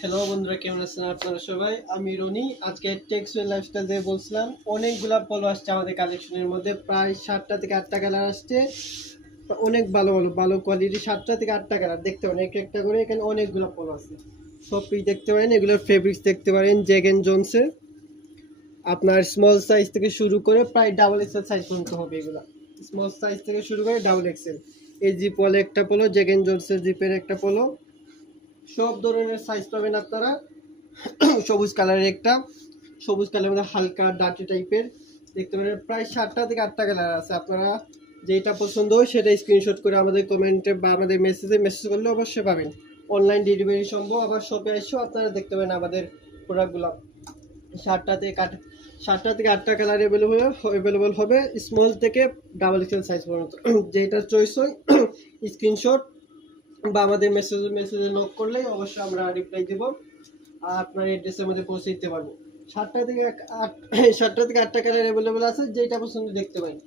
Hello বন্ধুরা, কেমন আছেন আপনারা সবাই? আমি রনি। আজকে টেক্সটাইল লাইফস্টাইল দিয়ে বলছিলাম, অনেকগুলা পলো আসছে আমাদের কালেকশনের মধ্যে। প্রায় 7টা থেকে 8টা কালার আসছে। অনেক ভালো ভালো ভালো কোয়ালিটি, 7টা থেকে 8টা কালার দেখতে পারেন। একটা করে এখানে অনেকগুলো পলো আছে। সব পিস দেখতে পারেন, এগুলোর ফেব্রিক্স দেখতে পারেন জ্যাক এন্ড জনসের। আপনার স্মল সাইজ থেকে শুরু করে প্রায় ডাবল এক্সেল সাইজ পর্যন্ত হবে এগুলো। স্মল সাইজ থেকে শুরু করে ডাবল এক্সেল। এই জিপ পলো একটা পলো, জ্যাক এন্ড জনসের জিপের একটা পলো। সব ধরনের সাইজ পাবেন আপনারা। সবুজ কালারের একটা, সবুজ কালারের মধ্যে হালকা ডার্টি টাইপের দেখতে পারেন। প্রায় 7টা থেকে 8টা কালার আছে। আপনারা যেটা পছন্দ হয় সেটা স্ক্রিনশট করে আমাদের কমেন্টে বা আমাদের মেসেজ করলে অবশ্যই পাবেন। অনলাইন ডেলিভারি সম্ভব। আবার শপে এসেও আপনারা দেখতে পাবেন আমাদের প্রোডাক্টগুলো। 7টা থেকে 8টা কালার অ্যাভেলেবল হবে, স্মল থেকে ডাবল এক্সেল সাইজ পর্যন্ত। যেটা চয়েস হয় স্ক্রিনশট বা আমাদের মেসেজে নক করলেই অবশ্যই আমরা রিপ্লাই দেবো আর আপনার অ্যাড্রেসের মধ্যে পৌঁছে দিতে পারবো। 7টা থেকে 8টা কালার অ্যাভেলেবল আছে, যেটা পছন্দ দেখতে পারেন।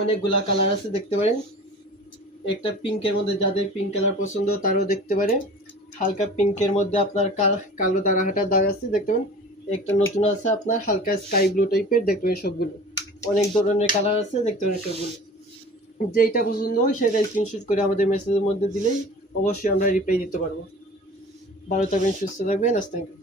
অনেকগুলা কালার আছে, দেখতে পারেন। একটা পিঙ্কের মধ্যে, যাদের পিঙ্ক কালার পছন্দ তারাও দেখতে পারে। হালকা পিঙ্কের মধ্যে আপনার কালো দানাহাটা দাগ আছে, দেখতে পারেন। একটা নতুন আছে আপনার হালকা স্কাই ব্লু টাইপের, দেখতে পারেন। সবগুলো অনেক ধরনের কালার আছে, দেখতে পারেন। সবগুলো যেইটা পছন্দ হয় সেটা স্ক্রিনশট করে আমাদের মেসেজের মধ্যে দিলেই অবশ্যই আমরা রিপ্লাই দিতে পারবো। ভালো থাকবেন, সুস্থ থাকবেন। আসসালামু আলাইকুম।